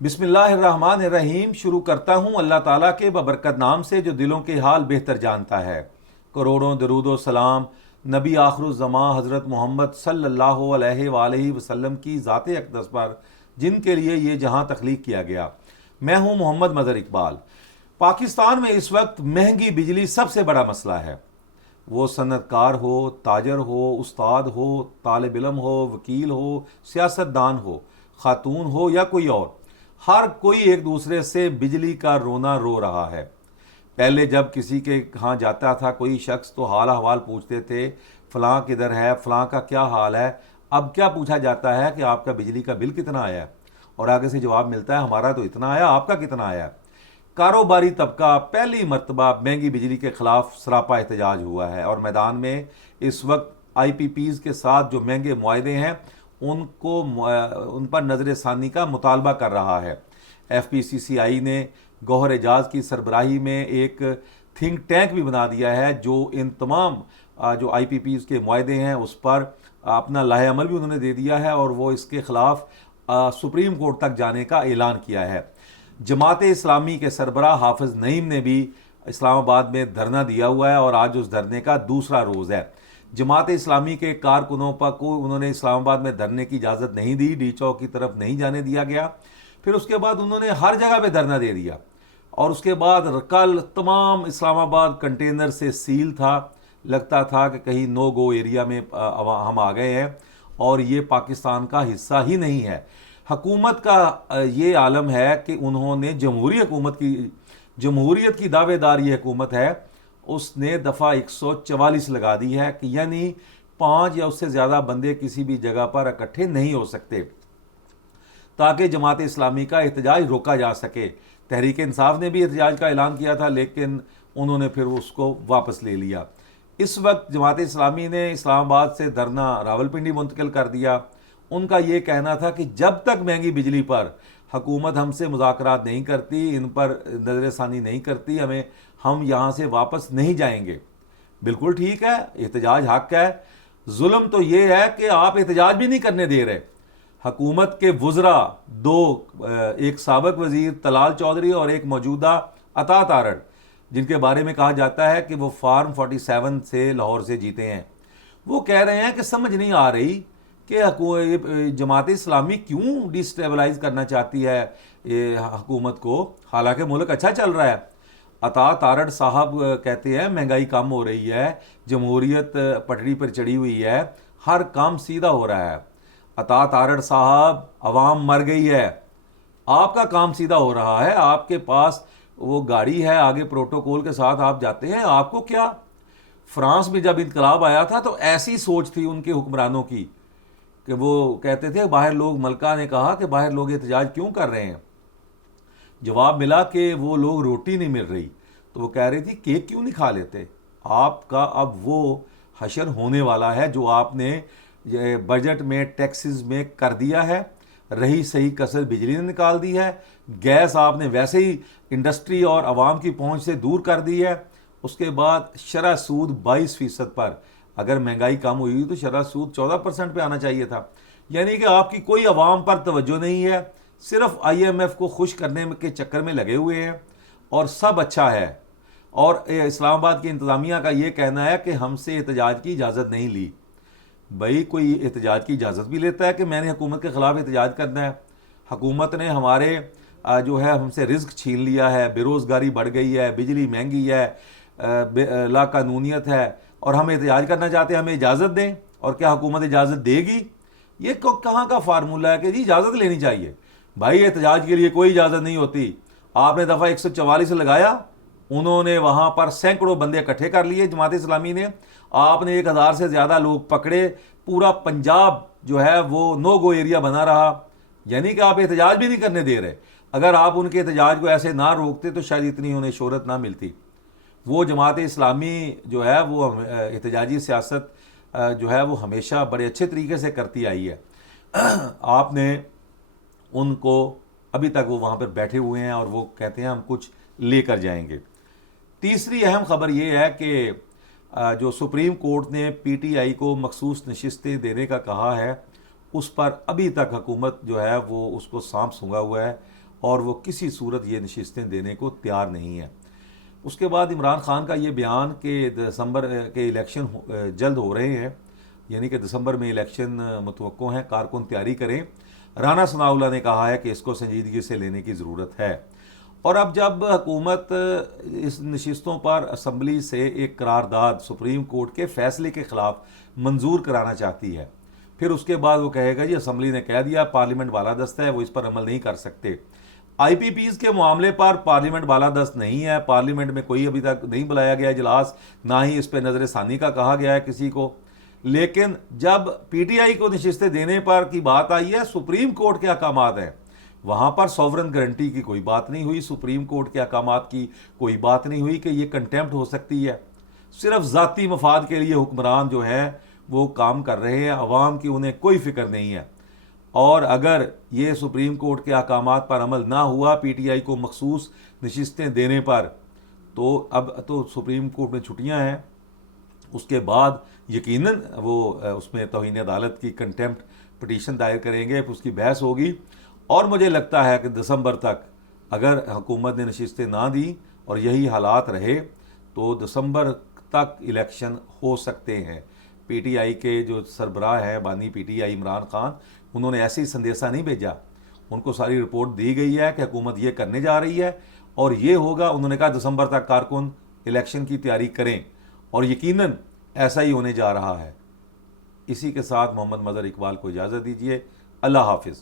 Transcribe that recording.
बिस्मिल्लाहिर्रहमानिर्रहीम। शुरू करता हूँ अल्लाह ताला के बबरकत नाम से जो दिलों के हाल बेहतर जानता है। करोड़ों दरूद सलाम नबी आखिरुज़्ज़मा हज़रत मोहम्मद सल्लल्लाहु अलैहि वसल्लम की ज़ात अक़दस पर, जिनके लिए ये जहाँ तख्लीक किया गया। मैं हूँ मोहम्मद मज़हर इकबाल। पाकिस्तान में इस वक्त महंगी बिजली सबसे बड़ा मसला है। वो सनतकार हो, ताजर हो, उस्ताद हो, तालिब इल्म हो, वकील हो, सियासतदान हो, खातून हो या कोई और, हर कोई एक दूसरे से बिजली का रोना रो रहा है। पहले जब किसी के यहाँ जाता था कोई शख्स तो हाल अहवाल पूछते थे, फ़लाँ किधर है, फ़लाँ का क्या हाल है। अब क्या पूछा जाता है कि आपका बिजली का बिल कितना आया है, और आगे से जवाब मिलता है हमारा तो इतना आया, आपका कितना आया है। कारोबारी तबका पहली मरतबा महंगी बिजली के खिलाफ सरापा एहतजाज हुआ है और मैदान में इस वक्त IPPs के साथ जो महंगे मुआहदे हैं उनको उन पर नजर सानी का मुतालबा कर रहा है। FPCCI ने गौहर एजाज की सरबराही में एक थिंक टैंक भी बना दिया है जो इन तमाम जो IPPs के मुआहदे हैं उस पर अपना लाहे अमल भी उन्होंने दे दिया है और वो इसके खिलाफ सुप्रीम कोर्ट तक जाने का ऐलान किया है। जमात इस्लामी के सरबराह हाफिज़ नईम ने भी इस्लामाबाद में धरना दिया हुआ है और आज उस धरने का दूसरा रोज़ है। जमात इस्लामी के कारकुनों पर को उन्होंने इस्लामाबाद में धरने की इजाज़त नहीं दी, डी चौक की तरफ नहीं जाने दिया गया। फिर उसके बाद उन्होंने हर जगह पे धरना दे दिया और उसके बाद कल तमाम इस्लामाबाद कंटेनर से सील था। लगता था कि कहीं नो गो एरिया में हम आ गए हैं और ये पाकिस्तान का हिस्सा ही नहीं है। हुकूमत का ये आलम है कि उन्होंने जमहूरियत की दावेदार ये हुकूमत है, उसने दफ़ा 144 लगा दी है कि यानी 5 या उससे ज़्यादा बंदे किसी भी जगह पर इकट्ठे नहीं हो सकते ताकि जमात इस्लामी का एहतजाज रोका जा सके। तहरीक इंसाफ ने भी एहतजाज का ऐलान किया था लेकिन उन्होंने फिर उसको वापस ले लिया। इस वक्त जमात इस्लामी ने इस्लामाबाद से धरना रावलपिंडी मुंतकिल कर दिया। उनका ये कहना था कि जब तक महंगी बिजली पर हुकूमत हमसे मुज़ाकरात नहीं करती, इन पर नज़रसानी नहीं करती, हम यहाँ से वापस नहीं जाएंगे। बिल्कुल ठीक है, एहतजाज हक है। जुल्म तो ये है कि आप एहतजाज भी नहीं करने दे रहे। हुकूमत के वज़रा दो, एक साबिक़ वज़ीर तलाल चौधरी और एक मौजूदा अता तारड़, जिनके बारे में कहा जाता है कि वो फार्म 47 से लाहौर से जीते हैं, वो कह रहे हैं कि समझ नहीं आ रही कि जमात इस्लामी क्यों डिस्टेबलाइज करना चाहती है हुकूमत को, हालांकि मुल्क अच्छा चल रहा है। अता तारड़ साहब कहते हैं महंगाई कम हो रही है, जमहूरियत पटड़ी पर चढ़ी हुई है, हर काम सीधा हो रहा है। अता तारड़ साहब, अवाम मर गई है, आपका काम सीधा हो रहा है। आपके पास वो गाड़ी है, आगे प्रोटोकॉल के साथ आप जाते हैं, आपको क्या। फ्रांस में जब इनकलाब आया था तो ऐसी सोच थी उनके हुक्मरानों की कि वो कहते थे बाहर लोग, मलका ने कहा कि बाहर लोग एहतजाज क्यों कर रहे हैं। जवाब मिला कि वो लोग रोटी नहीं मिल रही, तो वो कह रही थी केक क्यों नहीं खा लेते। आपका अब वो हशर होने वाला है जो आपने बजट में टैक्सेस में कर दिया है। रही सही कसर बिजली ने निकाल दी है। गैस आपने वैसे ही इंडस्ट्री और आवाम की पहुंच से दूर कर दी है। उसके बाद शरह सूद 22% पर, अगर महंगाई कम हुई तो शरह सूद 14% पे आना चाहिए था। यानी कि आपकी कोई आवाम पर तवज्जो नहीं है, सिर्फ IMF को खुश करने के चक्कर में लगे हुए हैं और सब अच्छा है। और इस्लामाबाद की इंतज़ामिया का ये कहना है कि हमसे एहतजाज की इजाज़त नहीं ली। भाई कोई एहतजाज की इजाज़त भी लेता है कि मैंने हुकूमत के ख़िलाफ़ एहतजाज करना है। हुकूमत ने हमारे जो है हमसे रिस्क छीन लिया है, बेरोज़गारी बढ़ गई है, बिजली महंगी है, लाकानूनियत है और हम एहतजाज करना चाहते हैं, हमें इजाज़त दें। और क्या हुकूमत इजाज़त देगी? ये कहाँ का फार्मूला है कि जी इजाज़त लेनी चाहिए। भाई एहतजाज के लिए कोई इजाज़त नहीं होती। आपने दफ़ा 144 लगाया, उन्होंने वहाँ पर सैकड़ों बंदे इकट्ठे कर लिए जमात इस्लामी ने, आपने 1000 से ज़्यादा लोग पकड़े, पूरा पंजाब जो है वो नो गो एरिया बना रहा। यानी कि आप एहतजाज भी नहीं करने दे रहे। अगर आप उनके एहतजाज को ऐसे ना रोकते तो शायद इतनी उन्हें शोहरत ना मिलती। वो जमात इस्लामी जो है वो एहतजाजी सियासत जो है वो हमेशा बड़े अच्छे तरीके से करती आई है। आपने उनको, अभी तक वो वहाँ पर बैठे हुए हैं और वो कहते हैं हम कुछ लेकर जाएंगे। तीसरी अहम खबर ये है कि जो सुप्रीम कोर्ट ने PTI को मखसूस नशिस्तें देने का कहा है, उस पर अभी तक हुकूमत जो है वो उसको सांप सूंघा हुआ है और वो किसी सूरत ये नशिस्तें देने को तैयार नहीं है। उसके बाद इमरान खान का ये बयान कि दिसंबर के इलेक्शन जल्द हो रहे हैं, यानी कि दिसंबर में इलेक्शन मुतवक्को हैं, कारकुन तैयारी करें। राना सनाउल्लाह ने कहा है कि इसको संजीदगी से लेने की ज़रूरत है। और अब जब हुकूमत इस नशिस्तों पर असम्बली से एक करारदाद सुप्रीम कोर्ट के फैसले के ख़िलाफ़ मंजूर कराना चाहती है, फिर उसके बाद वो कहेगा जी असम्बली ने कह दिया, पार्लियामेंट बालादस्त है, वो इस पर अमल नहीं कर सकते। आईपीपीज़ के मामले पर पार्लियामेंट बालादस्त नहीं है, पार्लियामेंट में कोई अभी तक नहीं बुलाया गया इजलास, ना ही इस पर नज़र सानी का कहा गया है किसी को। लेकिन जब पीटीआई को नशिस्तें देने पर की बात आई है, सुप्रीम कोर्ट के अहकामात हैं, वहाँ पर सॉवरन गारंटी की कोई बात नहीं हुई, सुप्रीम कोर्ट के अहकामात की कोई बात नहीं हुई कि ये कंटेम्प्ट हो सकती है। सिर्फ ज़ाती मफाद के लिए हुक्मरान जो है वो काम कर रहे हैं, अवाम की उन्हें कोई फिक्र नहीं है। और अगर ये सुप्रीम कोर्ट के अहकामात पर अमल ना हुआ पीटीआई को मखसूस नशिस्तें देने पर, तो अब तो सुप्रीम कोर्ट में छुट्टियां हैं, उसके बाद यकीनन वो उसमें तौहीन अदालत की कंटेम्प्ट पिटीशन दायर करेंगे, फिर उसकी बहस होगी। और मुझे लगता है कि दिसंबर तक अगर हुकूमत ने नशिस्तें ना दी और यही हालात रहे तो दिसंबर तक इलेक्शन हो सकते हैं। पीटीआई के जो सरबराह हैं बानी पीटीआई इमरान खान, उन्होंने ऐसे ही संदेशा नहीं भेजा, उनको सारी रिपोर्ट दी गई है कि हुकूमत ये करने जा रही है और ये होगा। उन्होंने कहा दिसंबर तक कारकुन इलेक्शन की तैयारी करें और यकीनन ऐसा ही होने जा रहा है। इसी के साथ मोहम्मद मज़हर इकबाल को इजाज़त दीजिए। अल्लाह हाफिज़।